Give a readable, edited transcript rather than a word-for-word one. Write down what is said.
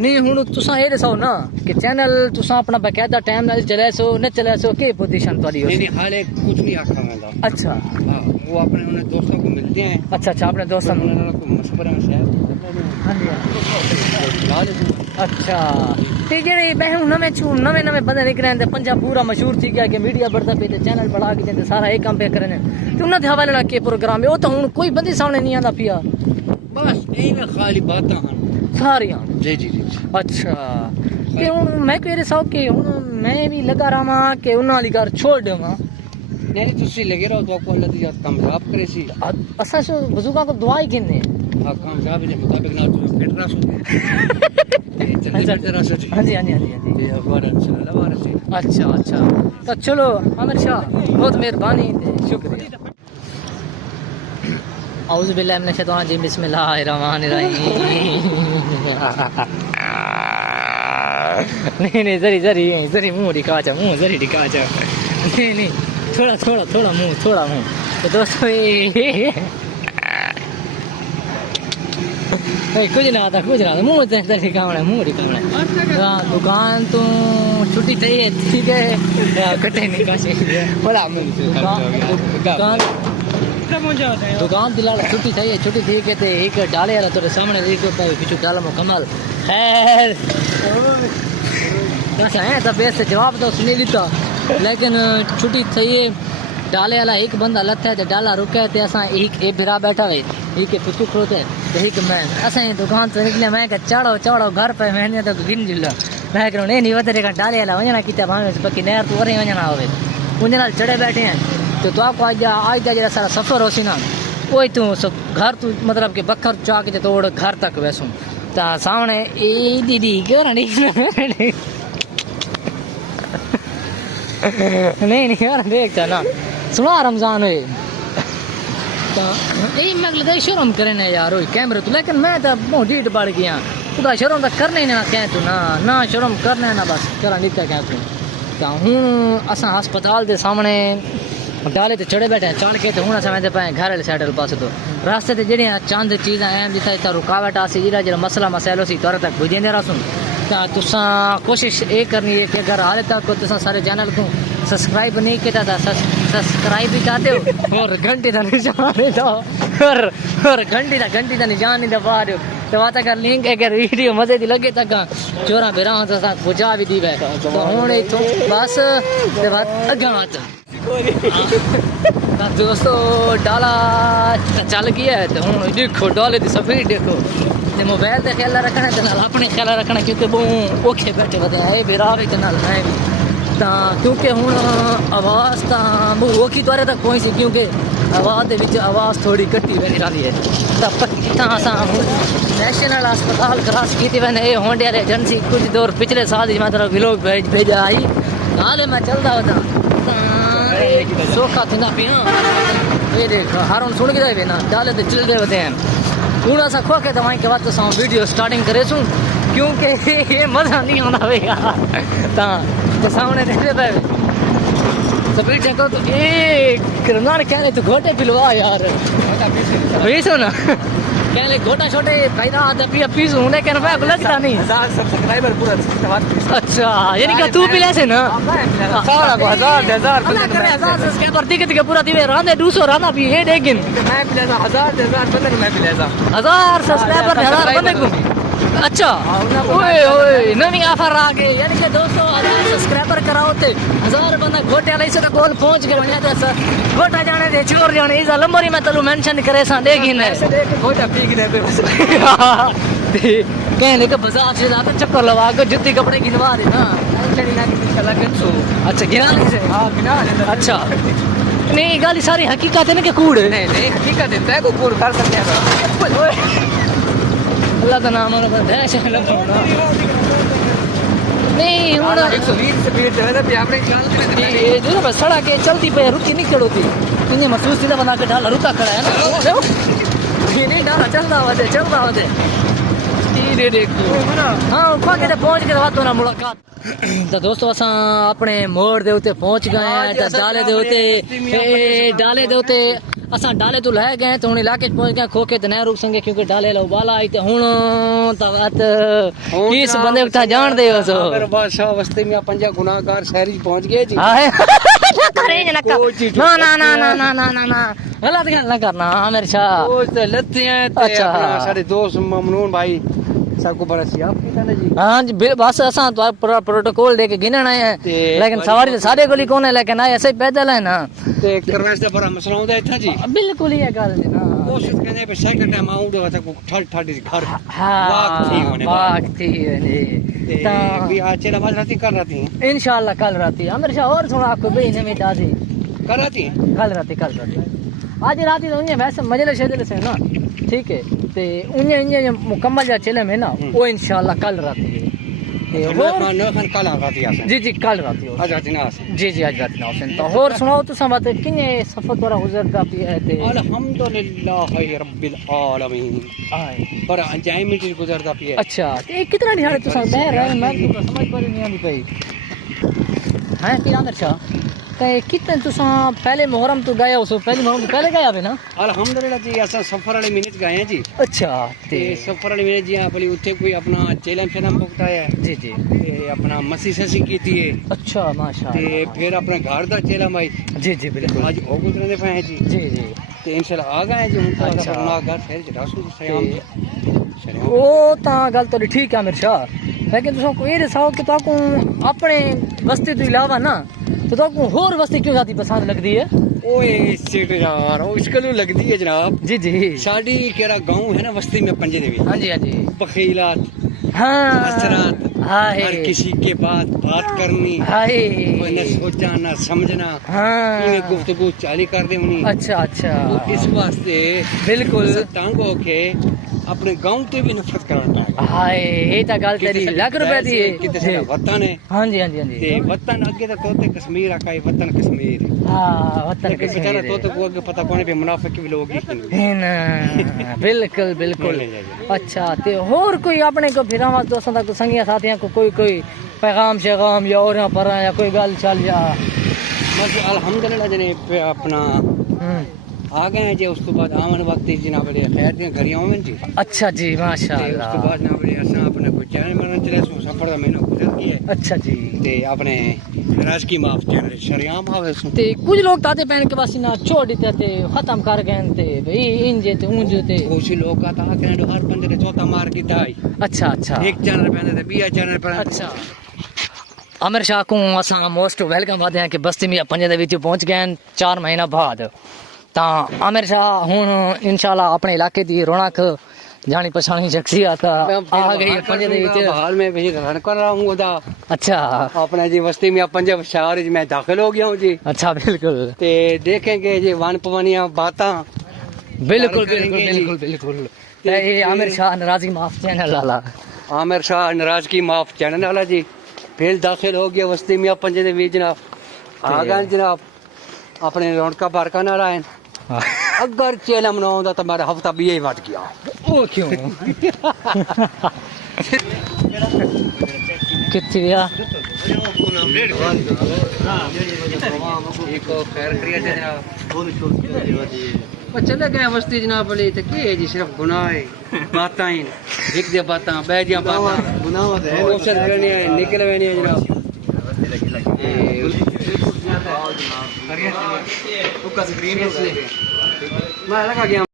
नहीं हुन तुसा ये दसो ना कि चैनल तुसा अपना बकायदा टाइम नाल चले सो न चले सो के पोजीशन तुम्हारी नहीं हाले कुछ नहीं आखा मैं। अच्छा हां वो अपने उन्हें दोस्तों को मिलते हैं। अच्छा अपने दोस्तों को मशवरा में शायद। अच्छा ते जेड़े मैं हूं नवे नवे बंदे निकले हैं पंजाब पूरा मशहूर थी गया कि मीडिया बढ़ता पे चैनल बढ़ा के जंदे सारा एक काम पे करने ते उन्हां दे हवाले नाल के प्रोग्राम है ओ तो हुन कोई बंदे सामने नहीं आंदा पिया बस यही में खाली बातें हैं सारियां। जी जी जी अच्छा ते हुन मैं कह सौ कि हुन मैं भी लगा रहा कि उन्हां दी घर छोड़ देवां। नहीं तुसी लगे रहो तो आपको अल्लाह दी याद कामयाब करे सी। असा सो बुजुर्गों को दुआ ही करने हां कामयाब के मुताबिक ना तुम फिट रहो। हाँ जी हाँ जी हाँ जी हाँ जी अखबार से। अच्छा अच्छा तो चलो आमिर शाह बहुत मेहरबानी शुक्रिया। औज़ु बिल्लाहि मिनश शैतानिर रजीम बिस्मिल्लाहिर रहमानिर रहीम। नहीं जरी मुंह दिखा जा नहीं थोड़ा मुंह तो दोस्तों कुछ ना आता मुंह दिखावना दुकान तो छुट्टी चाहिए ठीक है कटे नहीं दुकान दिला छुट्टी चाहिए छुट्टी ठीक है एक डाले वाला तेरे सामने पीछू डाला मुकम्मल खैर है तब से जवाब तो सुनी लीता लेकिन छुट्टी चाहिए डाले वाला एक बंदा लथा है डाला रुका है असा एक बिरा बैठा है एक पुतू खड़ोते है एक मैं असा दुकान से निकले मैं चढ़ो घर पे मैंने तो गिन जिला मैं कह नहीं वधे डाले वाला वजना किता भावे पक्की नहर तो वरे वजना होवे उन नाल चढ़े बैठे हैं तो आपको आज जरा सारा सफर हो सी ना वही तू सब घर तू मतलब कि बखर चाक के तोड़ घर तक वैसू ता सामने ए दीदी घर नहीं यार देखता ना सुना रमजान है तो यही मैं लगता शर्म करे ना यार कैमरे तो लेकिन मैं तो बहुत डीट बढ़ गया तो शर्म तो करना ही ना क्या तू ना शर्म करना ना बस करा नीता क्या तू तो हूँ असा हस्पताल के सामने डाले तो चढ़े बैठे चढ़ के तो हूँ अस पे घर वाले साइड पास तो रास्ते से जड़िया चंद चीज़ा हैं जितना इतना रुकावट आ सी जो मसला मसैलो सी तुरे तक बुझेंदे रहसूँ तुसा कोशिश ये करनी है कि अगर हाले तक तुसा सारे चैनल को सब्सक्राइब नहीं किया था सब्सक्राइब भी कर दो और घंटी का निशान दो और घंटी का निशान नहीं दबा दो तो वहाँ तक लिंक अगर वीडियो मजे की लगे तक चोरा बिरा तो पहुँचा भी दी है तो हूँ तो बस अगर दोस्तों डाला चल गया है तो हूँ देखो डाले की सफेद देखो मोबाइल का ख्याल रखना तो अपने ख्याल रखना क्योंकि बहुत औखे बैठे बते है बिरा भी तो मैं भी क्योंकि हूँ आवाज़ तो बहुत औखी तुरे तक पहुँची क्योंकि आवाज़ थोड़ी कट्टी बनी रही है तो असा नेशनल अस्पताल क्रॉस की मैंने होंडे वाले एजेंसी कुछ दूर पिछले साल ही मैं विलोक भेजा आई हाल मैं चलता होता सोखा थी ना पीना ये देख हर सुन के ना डाले तो चल रहे होते हैं हूँ असा खो के दवाई के बाद तो वीडियो स्टार्टिंग करे सूँ क्योंकि ये मजा नहीं आता भैया तो सामने देखते पे स्पीड चेक तो एक रमजान कहने तो घोटे पिलवा यार पीसो ना कहले घोटा छोटे पैदा पिया पीसू लेकिन मैं लगता नहीं 1000 सब्सक्राइबर पूरा अच्छा यानी कि तू पिला से ना 1000 सब्सक्राइबर दिखे के पूरा दिवे रांदे 200 राना भी ये लेकिन मैं पिला 1000 बंदे मैं पिला 1000 सब्सक्राइबर 1000 बंदे को अच्छा ओए नवी ऑफर आ गई यानी कि दोस्तों 1000 सब्सक्राइबर कराओ थे 1000 बंदा घोटे वाले से तो कॉल पहुंच गए बढ़िया था सर घोटा जाने दे चोर जाने इस लंबरी में तलू मेंशन करे सा देगी ना घोटा पी के दे बस कहने के बाजार से जाकर चक्कर लगा के जूती कपड़े गिनवा दे ना अच्छा गिना से हां गिना अच्छा नहीं गाली सारी हकीकत है ना कि कूड़ नहीं हकीकत है को कूड़ कर सकते हैं अल्लाह का नाम और बधाई नहीं हूँ 120 स्पीड चले तो आपने ये जो ना सड़क के चलती पे रुकी नहीं खड़ोती तुझे महसूस सीधा बना के डाला रुका खड़ा है ना ये नहीं डाला चलता होते धीरे देखो हाँ खा के पहुंच के बात ना मुलाकात तो दोस्तों असा अपने मोड़ दे उत्ते पहुंच गए हैं डाले दे उत्ते असां डाले तो लै गए तो हुन इलाके च पहुंच गए खोके ते न रुक संगे क्योंकि डाले ला उबाला आई ते हुन तगत किस बंदे को जान दे हो सो मेरे बादशाह वस्ती में पंजा गुनाहगार शहरी पहुंच गए जी हाय करे ना ना ना ना ना ना ना ना ना गलत गल ना करना आमिर शाह वो ते लत्ते हैं ते अच्छा। अपना सारे दोस्त ममनून भाई सबको बड़ा सियाफ कीता ना जी हाँ जी बस असां तो पूरा प्रोटोकॉल दे के गिनण आए हैं लेकिन सवारी सारे कोली कौन है लेकिन आए ऐसे ही पैदल है ना ते करवेश दा बड़ा मसला होंदा इत्था जी बिल्कुल ही है गल जी ना कोशिश करने पे सेकंड टाइम आऊंगा तक ठड़ ठड़ घर हाँ वाक थी होने वाक थी जी ते भी आज चला बाज राती कर राती इंशाल्लाह कल राती आमिर शाह और सुना आपको बे नवी ताजी कर राती कल राती आज राती तो उन्हें वैसे मजले शजले से ना ठीक है ते उन्हें मुकम्मल जा चले में ना वो इंशाल्लाह कल राती है ते खान कल राती आसे जी जी कल राती हो आज राती ना आसे जी जी आज राती ना हुसैन तो और सुनाओ तो बात किने सफर तोरा गुजरदा पी है ते अल्हम्दुलिल्लाह रब्बिल आलमीन आए पर एंजॉयमेंट गुजरदा पी है अच्छा ये कितना दिहाड़े तो बाहर रहे मैं तो समझ पर नहीं आनी पई है कि आमिर शाह ते कितने तुसा पहले मुहर्रम तो गए हो सो पहले मुहर्रम तो पहले गए आवे ना अल्हम्दुलिल्लाह जी असा सफर वाले महीने गए हैं जी अच्छा ते सफर वाले महीने जी अपनी उत्थे कोई अपना चेलम शलम भुगताया है जी जी ते अपना मसी ससी कीती है अच्छा माशाल्लाह ते फिर अपने घर दा चेलम आई जी जी बिल्कुल आज ओ गुजरने पे हैं जी जी जी ते इंशाल्लाह आ गए जी हुन तो अच्छा। अपना घर शहर च रासू सयाम वो ता गल तो ठीक है आमिर शाह लेकिन तुसा को ये दसाओ कि ताकू अपने बस्ती तो इलावा ना तो ताकू होर बस्ती क्यों ज्यादा पसंद लगदी है ओए सिट यार ओ इसकलू लगदी है जनाब जी जी साडी केड़ा गांव है ना बस्ती में पंजे दे हाँ जी हाँ जी बखीलात हाँ असरात हाय हर किसी के बात करनी हाय कोई न सोचा न समझना हाँ इन्हें गुफ्तगू चाली कर दे उन्हीं अच्छा अच्छा तो इस वास्ते बिल्कुल तंग होके अपने गांव ते भी नफरत करना है हाय ये ता गल तेरी लाख रुपए दी है किते से वतन है हाँ जी हाँ जी हाँ ते जी वतन अगे तो तोते कश्मीर आका है वतन कश्मीर हाँ वतन लेकिन बेचारा कश्मीर तोते को अगे पता कोने पे मुनाफिक भी लोग ही है ना बिल्कुल बिल्कुल अच्छा ते और कोई अपने को फिर आवाज दोस्तों तक संगिया साथियों को कोई पैगाम शेगाम या और यहाँ पर या कोई गल चल या बस अल्हम्दुलिल्लाह जने पे अपना आ गए हैं जी उसके बाद आवन वक्त जनाब बड़े खैर दी घरियां आवन जी अच्छा जी ते माशाल्लाह उसके बाद ना बड़े असा अपने कोई चैनल में चले सो सफर दा महीना गुजर गया है अच्छा जी ते अपने राज की माफ चैनल शरियाम आवे सो ते कुछ लोग ताते पहन के बस ना छोड़ देते थे खत्म कर गए थे भाई इंजे ते ऊंजे ते कुछ लोग का ता कने हर बंदे ने चौथा मार की ताई अच्छा अच्छा एक चैनल पे आंदे ते बिया चैनल पे अच्छा आमिर शाह को असा मोस्ट वेलकम आते हैं कि बस्ती में पंजे दे विच पहुंच गए 4 महीना बाद ता आमिर शाह हुन इंशाल्लाह अपने इलाके दी रौनक जानी पछानी शख्सियत आ गई पंजे दे विच हाल में भी रन कर रहा हूं उदा अच्छा अपने जी बस्ती में पंजाब शहर में दाखिल हो गया हूं जी अच्छा बिल्कुल ते देखेंगे जी वन पवनिया बातां बिल्कुल बिल्कुल बिल्कुल बिल्कुल ते ये आमिर शाह नाराजगी माफ चैनल वाला आमिर शाह नाराजगी माफ चैनल वाला जी फिर दाखिल हो गया बस्ती में पंजे दे बीच जनाब आ गए जनाब अपने रौनका बारका नाल आए अगर चेलम ना होंदा तो मेरा हफ्ता भी यही वट गया ओ क्यों कितने गया एक खैर करिया जनाब चले गए बस्ती जनाब वाली तो की है जी सिर्फ गुनाह है बातां ही एक दे बातां बह दियां बातां गुनाह है कोशिश करनी है निकल वेनी है जनाब मैं लगा गया